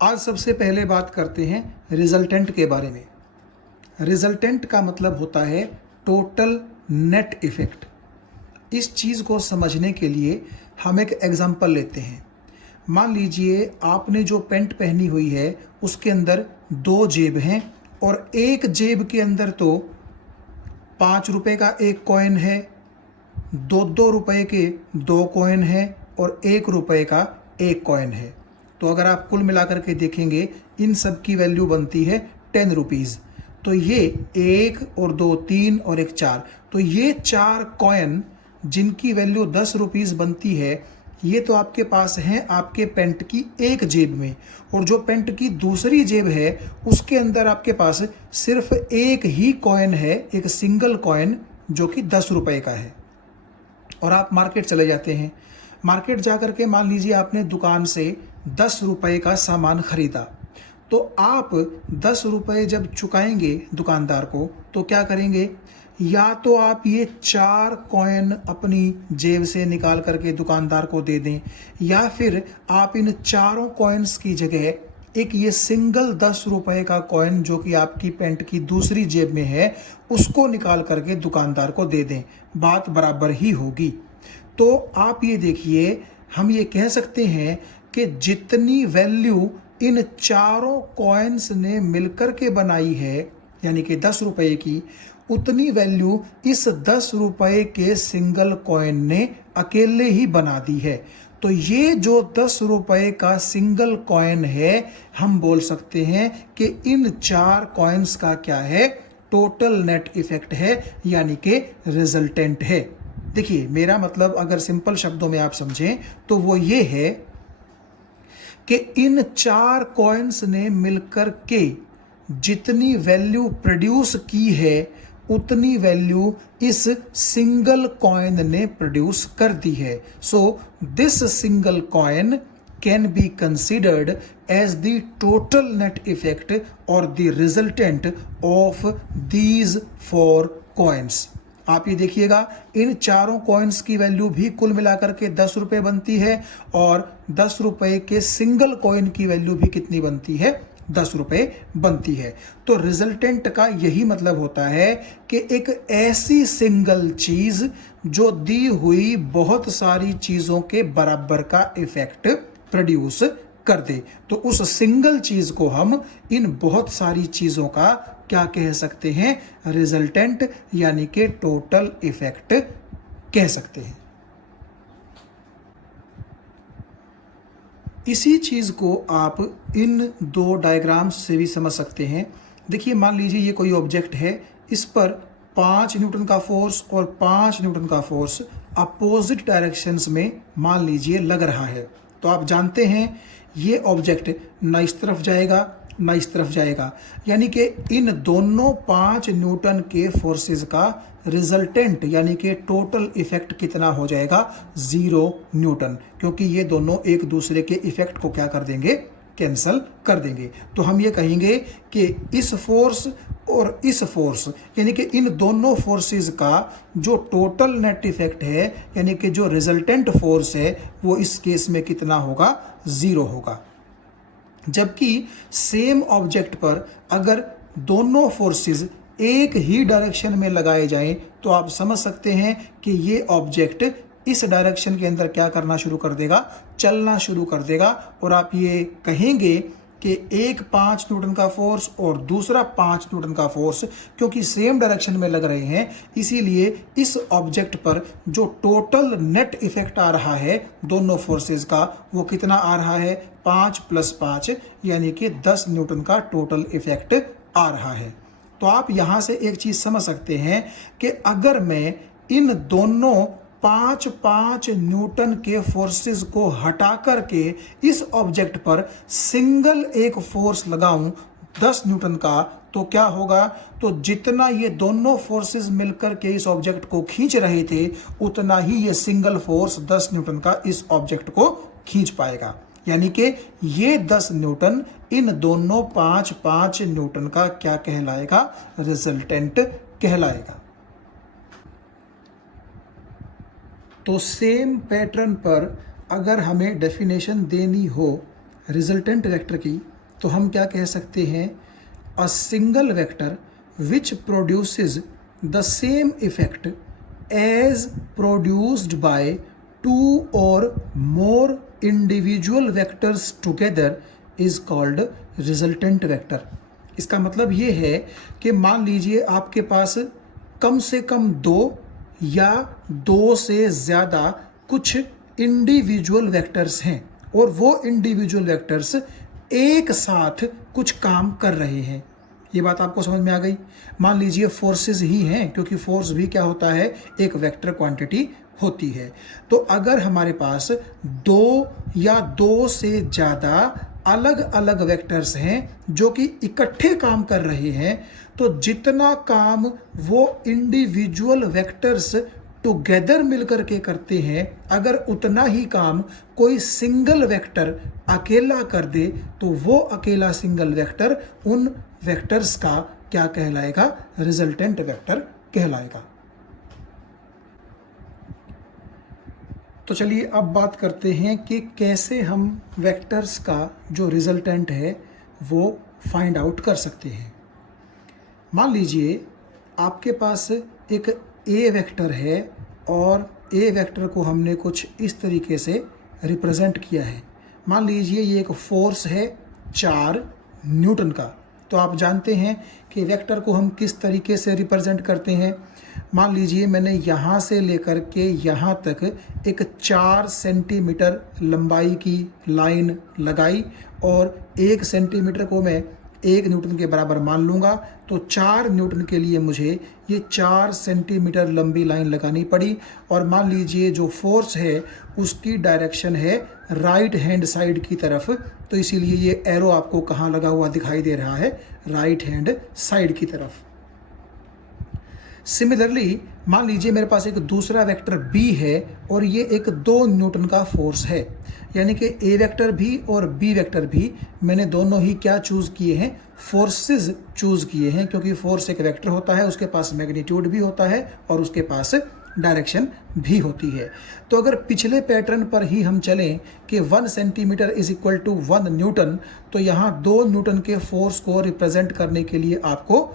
आज सबसे पहले बात करते हैं रिजल्टेंट के बारे में। रिजल्टेंट का मतलब होता है टोटल नेट इफेक्ट। इस चीज़ को समझने के लिए हम एक एग्जांपल लेते हैं। मान लीजिए आपने जो पैंट पहनी हुई है उसके अंदर 2 जेब हैं और एक जेब के अंदर तो 5 रुपए का एक कॉइन है, 2-2 रुपए के 2 कॉइन है और 1 रुपए का एक कॉइन है। तो अगर आप कुल मिलाकर के देखेंगे इन सब की वैल्यू बनती है 10 रुपीज़। तो ये 1 और 2 3 और 1 4, तो ये 4 कॉइन जिनकी वैल्यू 10 रुपीज़ बनती है, ये तो आपके पास हैं आपके पेंट की एक जेब में। और जो पेंट की दूसरी जेब है उसके अंदर आपके पास सिर्फ एक ही कॉइन है, एक सिंगल कॉइन जो कि 10 रुपए का है। और आप मार्केट चले जाते हैं। मार्केट जाकर के मान लीजिए आपने दुकान से 10 रुपए का सामान खरीदा, तो आप 10 रुपए जब चुकाएंगे दुकानदार को तो क्या करेंगे? या तो आप ये 4 कॉइन अपनी जेब से निकाल करके दुकानदार को दे दें, या फिर आप इन चारों कॉइन्स की जगह एक ये सिंगल 10 रुपए का कॉइन जो कि आपकी पैंट की दूसरी जेब में है उसको निकाल करके दुकानदार को दे दें। बात बराबर ही होगी। तो आप ये देखिए, हम ये कह सकते हैं कि जितनी वैल्यू इन चारों कॉइन्स ने मिलकर के बनाई है, यानी कि 10 रुपए की, उतनी वैल्यू इस 10 रुपए के सिंगल कॉइन ने अकेले ही बना दी है। तो ये जो 10 रुपए का सिंगल कॉइन है, हम बोल सकते हैं कि इन 4 कॉइन्स का क्या है? टोटल नेट इफेक्ट है, यानी कि रिजल्टेंट है। देखिए, मेरा मतलब अगर सिंपल शब्दों में आप समझें तो वो ये है कि इन 4 कॉइन्स ने मिलकर के जितनी वैल्यू प्रोड्यूस की है उतनी वैल्यू इस सिंगल कॉइन ने प्रोड्यूस कर दी है। So this single coin can be considered as the total net effect और the resultant of these 4 coins. आप ये देखिएगा, इन चारों कॉइन्स की वैल्यू भी कुल मिलाकर के 10 रुपए बनती है और 10 रुपए के सिंगल कॉइन की वैल्यू भी कितनी बनती है? 10 रुपए बनती है। तो रिजल्टेंट का यही मतलब होता है कि एक ऐसी सिंगल चीज जो दी हुई बहुत सारी चीजों के बराबर का इफेक्ट प्रोड्यूस कर दे। तो उस सिंगल चीज को हम इन बहुत सारी चीजों का क्या कह सकते हैं? रिजल्टेंट, यानी कि टोटल इफेक्ट कह सकते हैं। इसी चीज को आप इन 2 डायग्राम्स से भी समझ सकते हैं। देखिए, मान लीजिए ये कोई ऑब्जेक्ट है, इस पर 5 न्यूटन का फोर्स और 5 न्यूटन का फोर्स अपोजिट डायरेक्शंस में मान लीजिए लग रहा है। तो आप जानते हैं ये ऑब्जेक्ट ना इस तरफ जाएगा ना इस तरफ जाएगा, यानी कि इन दोनों 5 न्यूटन के फोर्सेस का रिजल्टेंट यानी कि टोटल इफेक्ट कितना हो जाएगा? 0 न्यूटन, क्योंकि ये दोनों एक दूसरे के इफेक्ट को क्या कर देंगे? कैंसल कर देंगे। तो हम ये कहेंगे कि इस फोर्स और इस फोर्स, यानी कि इन दोनों फोर्सेस का जो टोटल नेट इफेक्ट है, यानी कि जो रिजल्टेंट फोर्स है, वो इस केस में कितना होगा? 0 होगा। जबकि सेम ऑब्जेक्ट पर अगर दोनों फोर्सेस एक ही डायरेक्शन में लगाए जाएं तो आप समझ सकते हैं कि ये ऑब्जेक्ट इस डायरेक्शन के अंदर क्या करना शुरू कर देगा? चलना शुरू कर देगा। और आप ये कहेंगे कि एक 5 न्यूटन का फोर्स और दूसरा 5 न्यूटन का फोर्स, क्योंकि सेम डायरेक्शन में लग रहे हैं, इसीलिए इस ऑब्जेक्ट पर जो टोटल नेट इफेक्ट आ रहा है दोनों फोर्सेस का, वो कितना आ रहा है? 5 + 5, यानी कि 10 न्यूटन का टोटल इफेक्ट आ रहा है। तो आप यहां से एक चीज समझ सकते हैं कि अगर मैं इन दोनों 5-5 न्यूटन के फोर्सेस को हटा करके इस ऑब्जेक्ट पर सिंगल एक फोर्स लगाऊं 10 न्यूटन का, तो क्या होगा? तो जितना ये दोनों फोर्सेस मिलकर के इस ऑब्जेक्ट को खींच रहे थे, उतना ही ये सिंगल फोर्स 10 न्यूटन का इस ऑब्जेक्ट को खींच पाएगा। यानी कि ये 10 न्यूटन इन दोनों 5-5 न्यूटन का क्या कहलाएगा? रिजल्टेंट कहलाएगा। तो सेम पैटर्न पर अगर हमें डेफिनेशन देनी हो रिजल्टेंट वेक्टर की, तो हम क्या कह सकते हैं, a single vector which produces the same effect as produced by two or more individual vectors together is called resultant vector. इसका मतलब ये है कि मान लीजिए आपके पास कम से कम दो या दो से ज़्यादा कुछ इंडिविजुअल वेक्टर्स हैं और वो इंडिविजुअल वेक्टर्स एक साथ कुछ काम कर रहे हैं। ये बात आपको समझ में आ गई। मान लीजिए फोर्सेस ही हैं, क्योंकि फोर्स भी क्या होता है, एक वेक्टर क्वांटिटी होती है। तो अगर हमारे पास दो या दो से ज़्यादा अलग अलग वेक्टर्स हैं जो कि इकट्ठे काम कर रहे हैं, तो जितना काम वो इंडिविजुअल वेक्टर्स टुगेदर मिलकर के करते हैं, अगर उतना ही काम कोई सिंगल वेक्टर अकेला कर दे, तो वो अकेला सिंगल वेक्टर उन वेक्टर्स का क्या कहलाएगा, रिजल्टेंट वेक्टर कहलाएगा। तो चलिए अब बात करते हैं कि कैसे हम वेक्टर्स का जो रिजल्टेंट है वो फाइंड आउट कर सकते हैं। मान लीजिए आपके पास एक ए वेक्टर है और ए वेक्टर को हमने कुछ इस तरीके से रिप्रेजेंट किया है। मान लीजिए ये एक फोर्स है 4 न्यूटन का। तो आप जानते हैं कि वेक्टर को हम किस तरीके से रिप्रेजेंट करते हैं। मान लीजिए मैंने यहाँ से लेकर के यहाँ तक एक 4 सेंटीमीटर लंबाई की लाइन लगाई और 1 सेंटीमीटर को मैं 1 न्यूटन के बराबर मान लूँगा। तो 4 न्यूटन के लिए मुझे ये 4 सेंटीमीटर लंबी लाइन लगानी पड़ी। और मान लीजिए जो फोर्स है उसकी डायरेक्शन है राइट हैंड साइड की तरफ, तो इसीलिए ये एरो आपको कहाँ लगा हुआ दिखाई दे रहा है, राइट हैंड साइड की तरफ। सिमिलरली मान लीजिए मेरे पास एक दूसरा वेक्टर बी है और ये एक 2 न्यूटन का फोर्स है, यानी कि ए वेक्टर भी और बी वेक्टर भी मैंने दोनों ही क्या चूज़ किए हैं, फोर्सेस चूज़ किए हैं, क्योंकि फोर्स एक वेक्टर होता है, उसके पास मैग्नीट्यूड भी होता है और उसके पास डायरेक्शन भी होती है। तो अगर पिछले पैटर्न पर ही हम चलें कि 1 centimetre is equal to 1 newton, तो यहाँ 2 न्यूटन के फोर्स को रिप्रेजेंट करने के लिए आपको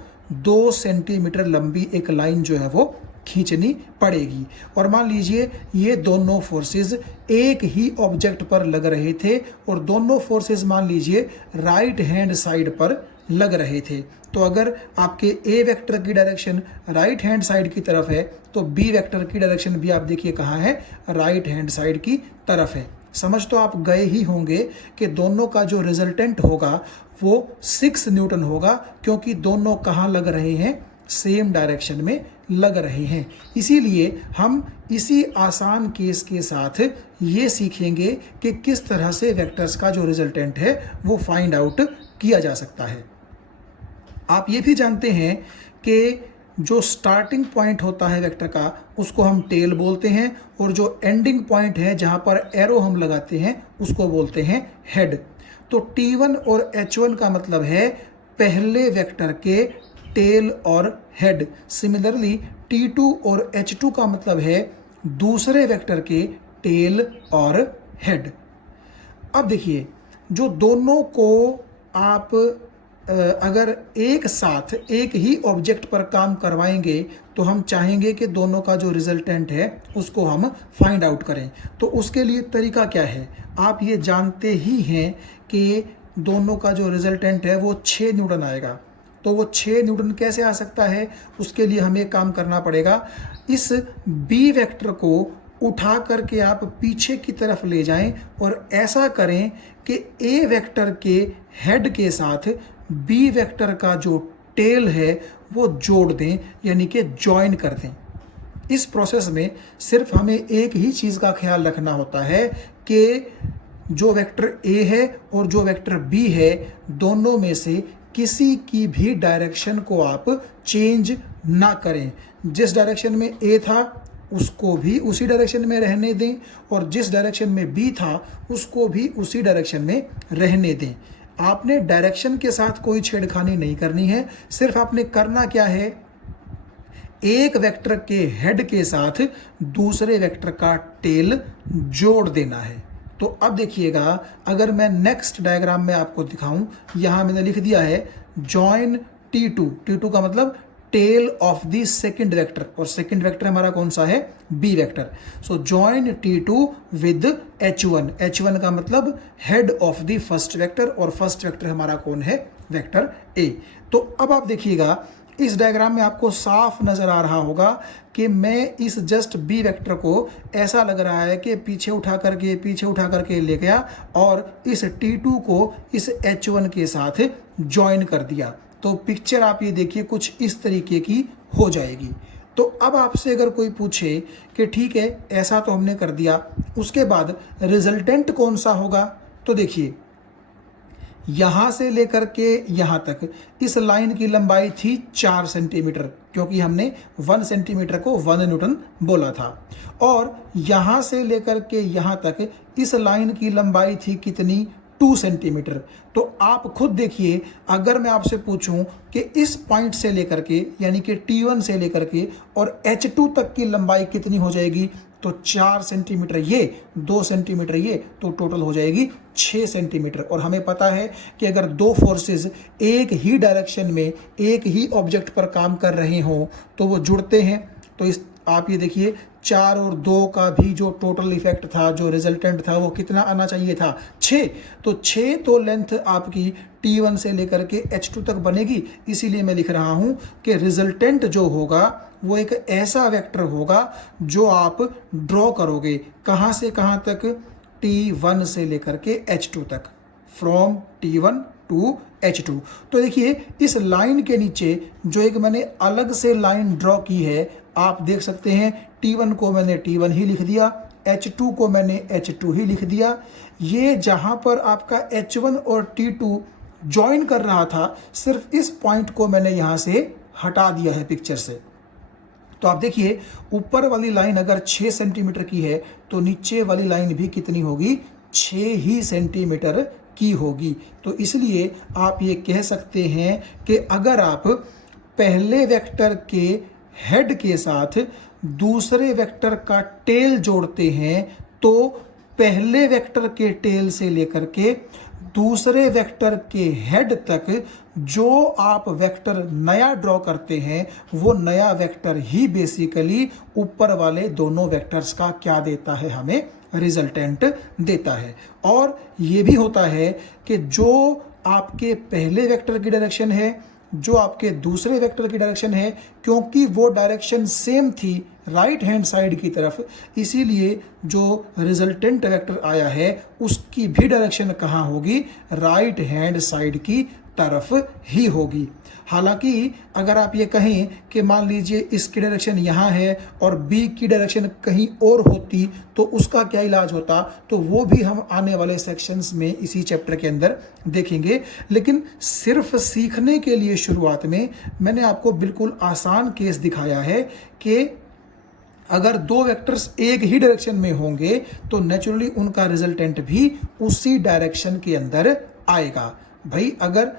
2 सेंटीमीटर लंबी एक लाइन जो है वो खींचनी पड़ेगी। और मान लीजिए ये दोनों फोर्सेस एक ही ऑब्जेक्ट पर लग रहे थे और दोनों फोर्सेस मान लीजिए राइट हैंड साइड पर लग रहे थे। तो अगर आपके ए वेक्टर की डायरेक्शन राइट हैंड साइड की तरफ है तो बी वेक्टर की डायरेक्शन भी आप देखिए कहाँ है, राइट हैंड साइड की तरफ है। समझ तो आप गए ही होंगे कि दोनों का जो रिजल्टेंट होगा वो 6 न्यूटन होगा, क्योंकि दोनों कहाँ लग रहे हैं, सेम डायरेक्शन में लग रहे हैं। इसीलिए हम इसी आसान केस के साथ ये सीखेंगे कि किस तरह से वेक्टर्स का जो रिजल्टेंट है वो फाइंड आउट किया जा सकता है। आप ये भी जानते हैं कि जो स्टार्टिंग पॉइंट होता है वेक्टर का उसको हम टेल बोलते हैं और जो एंडिंग पॉइंट है जहाँ पर एरो हम लगाते हैं उसको बोलते हैं हेड। तो T1 और H1 का मतलब है पहले वेक्टर के टेल और हेड। सिमिलरली T2 और H2 का मतलब है दूसरे वेक्टर के टेल और हेड। अब देखिए जो दोनों को आप अगर एक साथ एक ही ऑब्जेक्ट पर काम करवाएंगे तो हम चाहेंगे कि दोनों का जो रिजल्टेंट है उसको हम फाइंड आउट करें। तो उसके लिए तरीका क्या है, आप ये जानते ही हैं कि दोनों का जो रिजल्टेंट है वो 6 न्यूटन आएगा। तो वो 6 न्यूटन कैसे आ सकता है, उसके लिए हमें काम करना पड़ेगा। इस बी वेक्टर को उठा करके आप पीछे की तरफ ले जाएं और ऐसा करें कि ए वेक्टर के हेड के साथ बी वेक्टर का जो टेल है वो जोड़ दें, यानी कि ज्वाइन कर दें। इस प्रोसेस में सिर्फ हमें एक ही चीज़ का ख्याल रखना होता है कि जो वेक्टर ए है और जो वेक्टर बी है दोनों में से किसी की भी डायरेक्शन को आप चेंज ना करें। जिस डायरेक्शन में ए था उसको भी उसी डायरेक्शन में रहने दें और जिस डायरेक्शन में बी था उसको भी उसी डायरेक्शन में रहने दें। आपने डायरेक्शन के साथ कोई छेड़खानी नहीं करनी है। सिर्फ आपने करना क्या है, एक वेक्टर के हेड के साथ दूसरे वेक्टर का टेल जोड़ देना है। तो अब देखिएगा, अगर मैं नेक्स्ट डायग्राम में आपको दिखाऊं, यहाँ मैंने लिख दिया है जॉइन T2। T2 का मतलब tail of the second vector, और सेकंड वेक्टर हमारा कौन सा है, B vector. So join T2 with H1। H1 का मतलब head of the first vector, और फर्स्ट वेक्टर हमारा कौन है, वेक्टर A। तो अब आप देखिएगा, इस डायग्राम में आपको साफ नजर आ रहा होगा कि मैं इस जस्ट बी वेक्टर को ऐसा लग रहा है कि पीछे उठा करके ले गया और इस T2 को इस H1 के साथ ज्वाइन कर दिया। तो पिक्चर आप ये देखिए कुछ इस तरीके की हो जाएगी। तो अब आपसे अगर कोई पूछे कि ठीक है ऐसा तो हमने कर दिया, उसके बाद रिजल्टेंट कौन सा होगा, तो देखिए यहाँ से लेकर के यहाँ तक इस लाइन की लंबाई थी 4 सेंटीमीटर, क्योंकि हमने 1 सेंटीमीटर को 1 न्यूटन बोला था। और यहाँ से लेकर के यहाँ तक इस लाइन की लंबाई थी कितनी, 2 सेंटीमीटर। तो आप खुद देखिए, अगर मैं आपसे पूछूं कि इस पॉइंट से लेकर के यानी कि T1 से लेकर के और H2 तक की लंबाई कितनी हो जाएगी, तो 4 सेंटीमीटर ये, 2 सेंटीमीटर ये, तो टोटल हो जाएगी 6 सेंटीमीटर। और हमें पता है कि अगर दो फोर्सेस एक ही डायरेक्शन में एक ही ऑब्जेक्ट पर काम कर रहे हों तो वो जुड़ते हैं। तो इस आप ये देखिए 4 और 2 का भी जो टोटल इफेक्ट था, जो रिजल्टेंट था, वो कितना आना चाहिए था, 6। तो 6 तो लेंथ आपकी T1 से लेकर के H2 तक बनेगी। इसीलिए मैं लिख रहा हूं कि रिजल्टेंट जो होगा वो एक ऐसा वेक्टर होगा जो आप ड्रॉ करोगे, कहां से कहां तक, T1 से लेकर के H2 तक, फ्रॉम T1 टू H2। तो देखिए इस लाइन के नीचे जो एक मैंने अलग से लाइन ड्रॉ की है, आप देख सकते हैं T1 को मैंने T1 ही लिख दिया, H2 को मैंने H2 ही लिख दिया। ये जहां पर आपका H1 और T2 ज्वाइन कर रहा था, सिर्फ इस पॉइंट को मैंने यहां से हटा दिया है पिक्चर से। तो आप देखिए ऊपर वाली लाइन अगर 6 सेंटीमीटर की है तो नीचे वाली लाइन भी कितनी होगी, 6 ही सेंटीमीटर की होगी। तो इसलिए आप ये कह सकते हैं कि अगर आप पहले वेक्टर के हेड के साथ दूसरे वेक्टर का टेल जोड़ते हैं तो पहले वेक्टर के टेल से लेकर के दूसरे वेक्टर के हेड तक जो आप वेक्टर नया ड्रॉ करते हैं वो नया वेक्टर ही बेसिकली ऊपर वाले दोनों वेक्टर्स का क्या देता है, हमें रिजल्टेंट देता है। और ये भी होता है कि जो आपके पहले वेक्टर की डायरेक्शन है, जो आपके दूसरे वेक्टर की डायरेक्शन है, क्योंकि वो डायरेक्शन सेम थी राइट हैंड साइड की तरफ, इसीलिए जो रिजल्टेंट वेक्टर आया है उसकी भी डायरेक्शन कहाँ होगी, राइट हैंड साइड की तरफ ही होगी। हालांकि अगर आप ये कहें कि मान लीजिए इसकी डायरेक्शन यहाँ है और बी की डायरेक्शन कहीं और होती तो उसका क्या इलाज होता, तो वो भी हम आने वाले सेक्शंस में इसी चैप्टर के अंदर देखेंगे। लेकिन सिर्फ सीखने के लिए शुरुआत में मैंने आपको बिल्कुल आसान केस दिखाया है कि अगर दो वेक्टर्स एक ही डायरेक्शन में होंगे तो नेचुरली उनका रिजल्टेंट भी उसी डायरेक्शन के अंदर आएगा। भाई अगर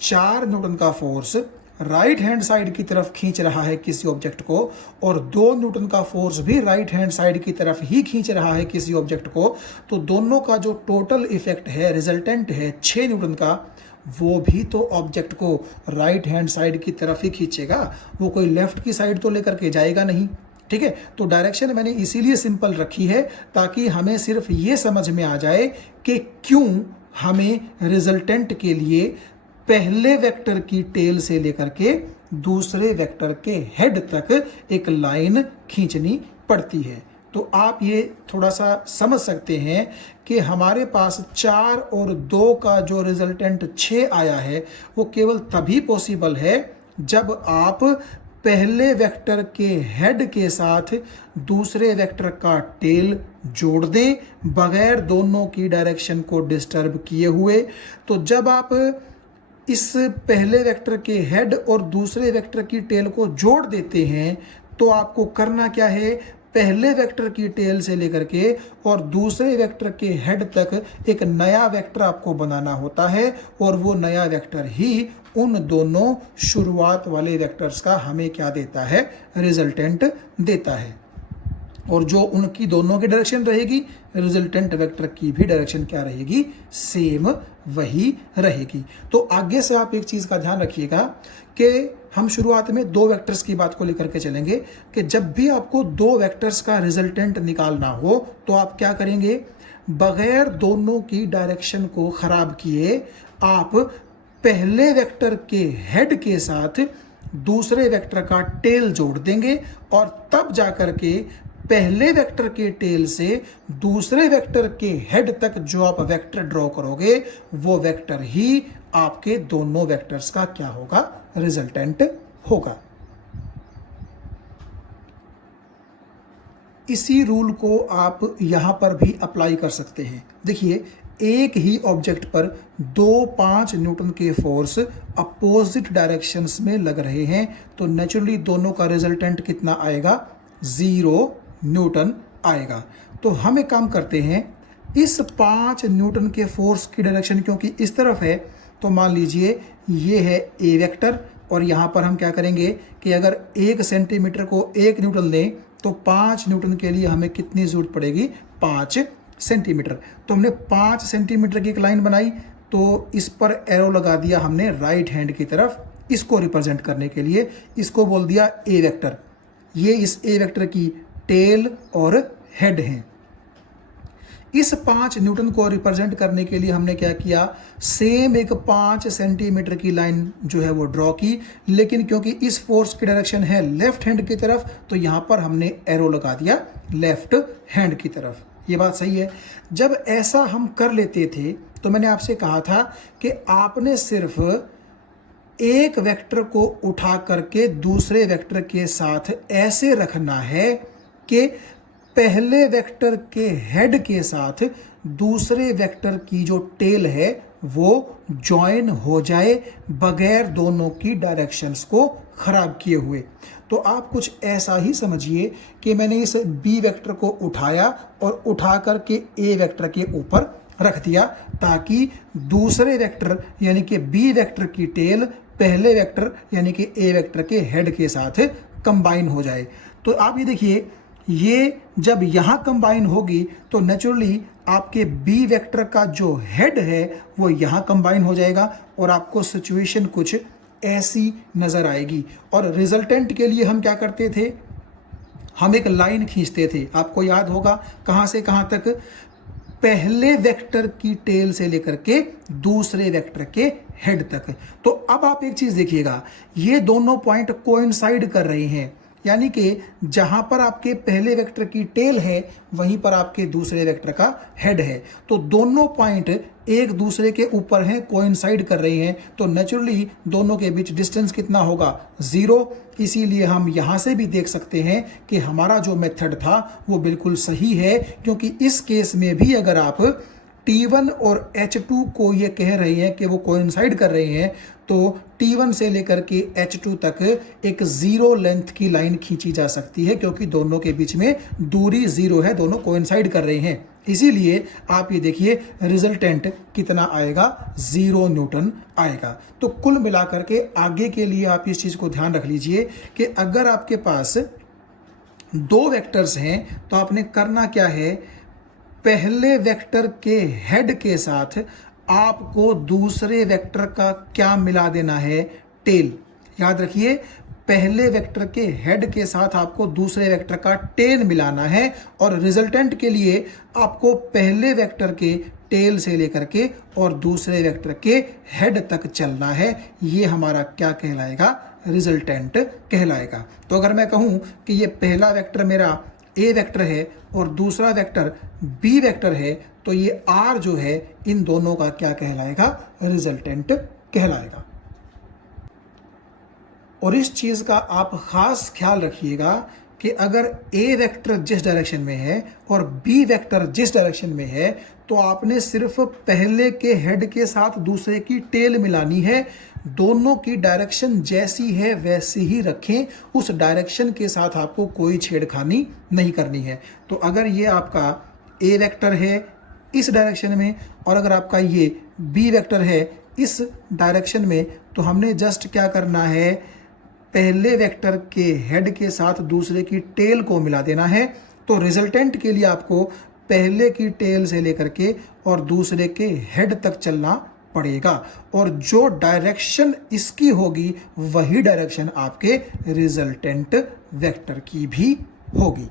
4 न्यूटन का फोर्स राइट हैंड साइड की तरफ खींच रहा है किसी ऑब्जेक्ट को और 2 न्यूटन का फोर्स भी राइट हैंड साइड की तरफ ही खींच रहा है किसी ऑब्जेक्ट को, तो दोनों का जो टोटल इफेक्ट है, रिजल्टेंट है 6 न्यूटन का, वो भी तो ऑब्जेक्ट को राइट हैंड साइड की तरफ ही खींचेगा, वो कोई लेफ्ट की साइड तो लेकर के जाएगा नहीं। ठीक है, तो डायरेक्शन मैंने इसीलिए सिंपल रखी है ताकि हमें सिर्फ ये समझ में आ जाए कि क्यों हमें रिजल्टेंट के लिए पहले वेक्टर की टेल से लेकर के दूसरे वेक्टर के हेड तक एक लाइन खींचनी पड़ती है। तो आप ये थोड़ा सा समझ सकते हैं कि हमारे पास 4 और 2 का जो रिजल्टेंट 6 आया है वो केवल तभी पॉसिबल है जब आप पहले वेक्टर के हेड के साथ दूसरे वेक्टर का टेल जोड़ दें बगैर दोनों की डायरेक्शन को डिस्टर्ब किए हुए। तो जब आप इस पहले वेक्टर के हेड और दूसरे वेक्टर की टेल को जोड़ देते हैं तो आपको करना क्या है, पहले वेक्टर की टेल से लेकर के और दूसरे वेक्टर के हेड तक एक नया वेक्टर आपको बनाना होता है और वो नया वेक्टर ही उन दोनों शुरुआत वाले वेक्टर्स का हमें क्या देता है, रिजल्टेंट देता है। और जो उनकी दोनों की डायरेक्शन रहेगी, रिजल्टेंट वेक्टर की भी डायरेक्शन क्या रहेगी, सेम वही रहेगी। तो आगे से आप एक चीज़ का ध्यान रखिएगा कि हम शुरुआत में दो वेक्टर्स की बात को लेकर के चलेंगे कि जब भी आपको दो वेक्टर्स का रिजल्टेंट निकालना हो तो आप क्या करेंगे, बगैर दोनों की डायरेक्शन को खराब किए आप पहले वेक्टर के हेड के साथ दूसरे वेक्टर का टेल जोड़ देंगे और तब जाकर के पहले वेक्टर के टेल से दूसरे वेक्टर के हेड तक जो आप वेक्टर ड्रॉ करोगे वो वेक्टर ही आपके दोनों वेक्टर्स का क्या होगा, रिजल्टेंट होगा। इसी रूल को आप यहां पर भी अप्लाई कर सकते हैं। देखिए, एक ही ऑब्जेक्ट पर 5 न्यूटन के फोर्स अपोजिट डायरेक्शंस में लग रहे हैं तो नेचुरली दोनों का रिजल्टेंट कितना आएगा, 0 न्यूटन आएगा। तो हम एक काम करते हैं, इस 5 न्यूटन के फोर्स की डायरेक्शन क्योंकि इस तरफ है तो मान लीजिए ये है ए वेक्टर और यहाँ पर हम क्या करेंगे कि अगर 1 सेंटीमीटर को 1 न्यूटन लें तो 5 न्यूटन के लिए हमें कितनी जरूरत पड़ेगी, 5 सेंटीमीटर। तो हमने 5 सेंटीमीटर की एक लाइन बनाई तो इस पर एरो लगा दिया हमने राइट हैंड की तरफ, इसको रिप्रेजेंट करने के लिए इसको बोल दिया ए वेक्टर। ये इस ए वेक्टर की टेल और हेड हैं। इस 5 न्यूटन को रिप्रेजेंट करने के लिए हमने क्या किया, सेम एक 5 सेंटीमीटर की लाइन जो है वो ड्रॉ की, लेकिन क्योंकि इस फोर्स की डायरेक्शन है लेफ्ट हैंड की तरफ तो यहां पर हमने एरो लगा दिया लेफ्ट हैंड की तरफ। ये बात सही है। जब ऐसा हम कर लेते थे तो मैंने आपसे कहा था कि आपने सिर्फ एक वेक्टर को उठा करके दूसरे वेक्टर के साथ ऐसे रखना है कि पहले वेक्टर के हेड के साथ दूसरे वेक्टर की जो टेल है वो ज्वाइन हो जाए बगैर दोनों की डायरेक्शंस को खराब किए हुए। तो आप कुछ ऐसा ही समझिए कि मैंने इस बी वेक्टर को उठाया और उठा करके ए वेक्टर के ऊपर रख दिया ताकि दूसरे वेक्टर यानी कि बी वेक्टर की टेल पहले वेक्टर यानी कि ए वेक्टर के हेड के साथ कंबाइन हो जाए। तो आप ये देखिए, ये जब यहाँ कंबाइन होगी तो नेचुरली आपके बी वेक्टर का जो हेड है वो यहाँ कंबाइन हो जाएगा और आपको सिचुएशन कुछ ऐसी नजर आएगी। और रिजल्टेंट के लिए हम क्या करते थे, हम एक लाइन खींचते थे, आपको याद होगा कहाँ से कहाँ तक, पहले वेक्टर की टेल से लेकर के दूसरे वेक्टर के हेड तक। तो अब आप एक चीज देखिएगा, ये दोनों पॉइंट कोइंसाइड कर रहे हैं, यानी कि जहां पर आपके पहले वेक्टर की टेल है वहीं पर आपके दूसरे वेक्टर का हेड है। तो दोनों पॉइंट एक दूसरे के ऊपर हैं, कोइंसाइड कर रहे हैं, तो नेचुरली दोनों के बीच डिस्टेंस कितना होगा, 0। इसीलिए हम यहां से भी देख सकते हैं कि हमारा जो मेथड था वो बिल्कुल सही है, क्योंकि इस केस में भी अगर आप T1 और H2 को ये कह रहे हैं कि वो कोइंसाइड कर रहे हैं तो T1 से लेकर के H2 तक एक 0 लेंथ की लाइन खींची जा सकती है, क्योंकि दोनों के बीच में दूरी 0 है, दोनों कोइंसाइड कर रहे हैं। इसीलिए आप ये देखिए रिजल्टेंट कितना आएगा, 0 न्यूटन आएगा। तो कुल मिलाकर के आगे के लिए आप इस चीज़ को ध्यान रख लीजिए कि अगर आपके पास 2 वेक्टर्स हैं तो आपने करना क्या है, पहले वेक्टर के हेड के साथ आपको दूसरे वेक्टर का क्या मिला देना है, टेल। याद रखिए, पहले वेक्टर के हेड के साथ आपको दूसरे वेक्टर का टेल मिलाना है और रिजल्टेंट के लिए आपको पहले वेक्टर के टेल से लेकर के और दूसरे वेक्टर के हेड तक चलना है। ये हमारा क्या कहलाएगा, रिजल्टेंट कहलाएगा। तो अगर मैं कहूं कि ये पहला वेक्टर मेरा ए वेक्टर है और दूसरा वेक्टर बी वेक्टर है तो ये आर जो है इन दोनों का क्या कहलाएगा, रिजल्टेंट कहलाएगा। और इस चीज का आप खास ख्याल रखिएगा कि अगर ए वेक्टर जिस डायरेक्शन में है और बी वेक्टर जिस डायरेक्शन में है तो आपने सिर्फ पहले के हेड के साथ दूसरे की टेल मिलानी है। दोनों की डायरेक्शन जैसी है वैसी ही रखें, उस डायरेक्शन के साथ आपको कोई छेड़खानी नहीं करनी है। तो अगर ये आपका ए वेक्टर है इस डायरेक्शन में और अगर आपका ये बी वेक्टर है इस डायरेक्शन में, तो हमने जस्ट क्या करना है, पहले वेक्टर के हेड के साथ दूसरे की टेल को मिला देना है तो रिजल्टेंट के लिए आपको पहले की टेल से लेकर के और दूसरे के हेड तक चलना पड़ेगा, और जो डायरेक्शन इसकी होगी वही डायरेक्शन आपके रिजल्टेंट वेक्टर की भी होगी।